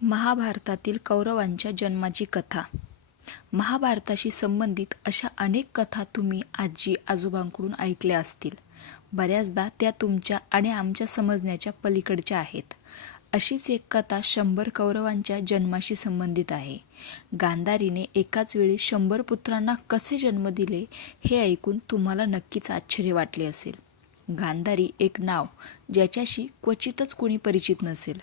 महाभारतातील कौरवांच्या जन्माची कथा. महाभारताशी संबंधित अशा अनेक कथा तुम्ही आजी आजोबांकडून ऐकल्या असतील. बऱ्याचदा त्या तुमच्या आणि आमच्या समजण्याच्या पलीकडच्या आहेत. अशीच एक कथा 100 कौरवांच्या जन्माशी संबंधित आहे. गांधारीने एकाच वेळी 100 पुत्रांना कसे जन्म दिले हे ऐकून तुम्हाला नक्कीच आश्चर्य वाटले असेल. गांधारी एक नाव ज्याच्याशी क्वचितच कोणी परिचित नसेल.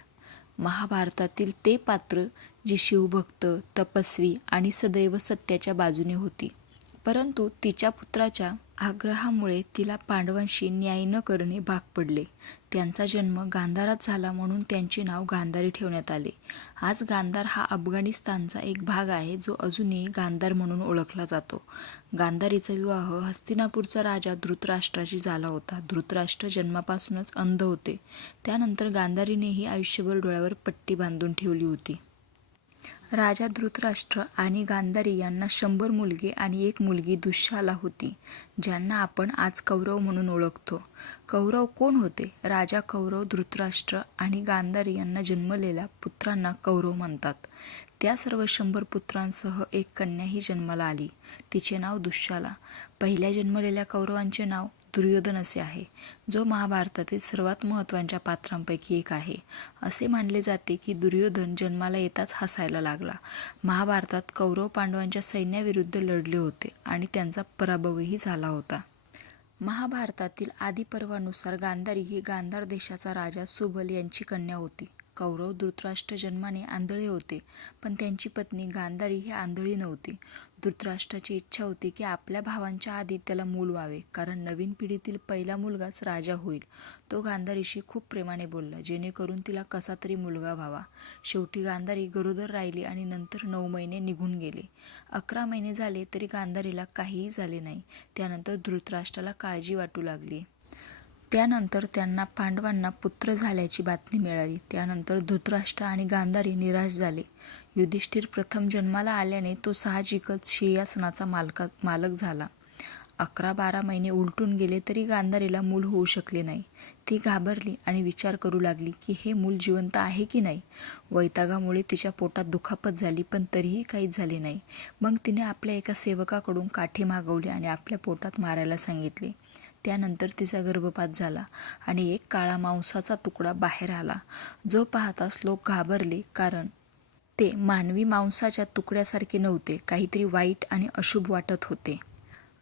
महाभारतातील ते पात्र जी शिवभक्त, तपस्वी आणि सदैव सत्याच्या बाजूने होती. परंतु तिच्या पुत्राच्या आग्रहामुळे तिला पांडवांशी न्याय न करणे भाग पडले. त्यांचा जन्म गांधारात झाला म्हणून त्यांचे नाव गांधारी ठेवण्यात आले. आज गांधार हा अफगाणिस्तानचा एक भाग आहे जो अजूनही गांधार म्हणून ओळखला जातो. गांधारीचा विवाह हस्तिनापूरचा राजा धृतराष्ट्राशी झाला होता. धृतराष्ट्र जन्मापासूनच अंध होते. त्यानंतर गांधारीनेही आयुष्यभर डोळ्यावर पट्टी बांधून ठेवली होती. राजा धृतराष्ट्र आणि गांधारी यांना 100 मुलगे आणि एक मुलगी दुःशाला होती, ज्यांना आपण आज कौरव म्हणून ओळखतो. कौरव कोण होते? राजा कौरव धृतराष्ट्र आणि गांधारी यांना जन्मलेल्या पुत्रांना कौरव म्हणतात. त्या सर्व 100 पुत्रांसह एक कन्याही जन्माला आली. तिचे नाव दुःशाला. पहिल्या जन्मलेल्या कौरवांचे नाव दुर्योधन असे आहे, जो महाभारतातील सर्वात महत्त्वाच्या पात्रांपैकी एक आहे. असे मानले जाते की दुर्योधन जन्माला येताच हसायला लागला. महाभारतात कौरव पांडवांच्या सैन्याविरुद्ध लढले होते आणि त्यांचा पराभवही झाला होता. महाभारतातील आदिपर्वानुसार गांधारी ही गांधार देशाचा राजा सुबल यांची कन्या होती. कौरव धृतराष्ट्र जन्माने आंधळे होते, पण त्यांची पत्नी गांधारी ही आंधळी नव्हती. धृतराष्ट्राची इच्छा होती की आपल्या भावांच्या आधी त्याला मूल व्हावे, कारण नवीन पिढीतील पहिला मुलगाच राजा होईल. तो गांधारीशी खूप प्रेमाने बोलला, जेणेकरून तिला कसा तरी मुलगा व्हावा. शेवटी गांधारी गरोदर राहिली आणि नंतर 9 महिने निघून गेले. 11 महिने झाले तरी गांधारीला काहीही झाले नाही. त्यानंतर धृतराष्ट्राला काळजी वाटू लागली. त्यानंतर त्यांना पांडवांना पुत्र झाल्याची बातमी मिळाली. त्यानंतर धृतराष्ट्र आणि गांधारी निराश झाले. युधिष्ठिर प्रथम जन्माला आल्याने तो साहजिकच सिंहासनाचा मालक झाला. 11-12 महिने उलटून गेले तरी गांधारीला मूल होऊ शकले नाही. ती घाबरली आणि विचार करू लागली की हे मूल जिवंत आहे की नाही. वैतागामुळे तिच्या पोटात दुखापत झाली, पण तरीही काहीच झाले नाही. मग तिने आपल्या एका सेवकाकडून काठी मागवली आणि आपल्या पोटात मारायला सांगितले. त्यानंतर तिचा गर्भपात झाला आणि एक काळा मांसाचा तुकडा बाहेर आला, जो पाहताच लोक घाबरले, कारण ते मानवी मांसाच्या तुकड्यासारखे नव्हते. काहीतरी वाईट आणि अशुभ वाटत होते.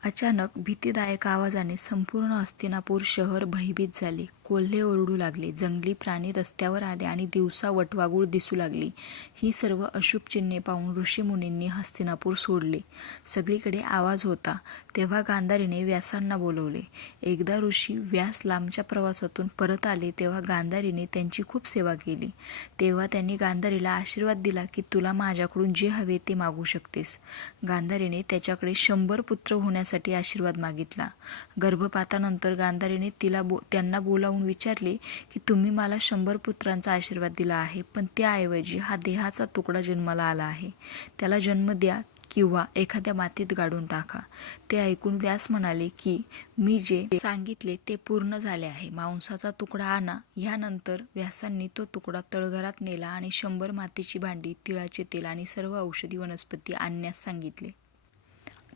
अचानक भीतीदायक आवाजाने संपूर्ण हस्तिनापूर शहर भयभीत झाले. कोल्हे ओरडू लागले, जंगली प्राणी रस्त्यावर आले आणि दिवसा वटवाघूळ दिसू लागली. ही सर्व अशुभ चिन्हे पाहून ऋषीमुनींनी हस्तिनापूर सोडले. सगळीकडे आवाज होता. तेव्हा गांधारीने व्यासांना बोलवले. एकदा ऋषी व्यास लांबच्या प्रवासातून परत आले तेव्हा गांधारीने त्यांची खूप सेवा केली. तेव्हा त्यांनी गांधारीला आशीर्वाद दिला की तुला माझ्याकडून जे हवे ते मागू शकतेस. गांधारीने त्याच्याकडे 100 पुत्र होण्यासाठी आशीर्वाद मागितला. गर्भपातानंतर गांधारीने त्यांना बोलावून विचारले की तुम्ही मला 100 पुत्रांचा आशीर्वाद दिला आहे, पण त्याऐवजी हा देहाचा तुकडा जन्माला आला आहे. त्याला जन्म द्या किंवा एखाद्या मातीत गाडून टाका. ते ऐकून व्यास म्हणाले की मी जे सांगितले ते पूर्ण झाले आहे. मांसाचा तुकडा आणा. यानंतर व्यासांनी तो तुकडा तळघरात नेला आणि 100 मातीची भांडी, तिळाचे तेल आणि सर्व औषधी वनस्पती आणण्यास सांगितले.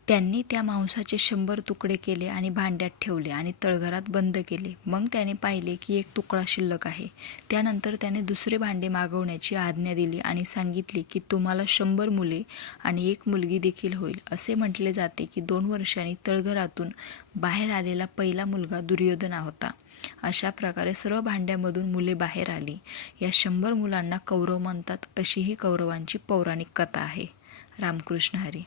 त्यांनी त्या मांसाचे 100 तुकडे केले आणि भांड्यात ठेवले आणि तळघरात बंद केले. मग त्याने पाहिले की एक तुकडा शिल्लक आहे. त्यानंतर त्याने दुसरे भांडे मागवण्याची आज्ञा दिली आणि सांगितले की तुम्हाला 100 मुले आणि एक मुलगी देखील होईल. असे म्हटले जाते की 2 वर्षांनी तळघरातून बाहेर आलेला पहिला मुलगा दुर्योधन होता. अशा प्रकारे सर्व भांड्यामधून मुले बाहेर आली. या 100 मुलांना कौरव म्हणतात, अशी ही कौरवांची पौराणिक कथा आहे. रामकृष्ण हरी.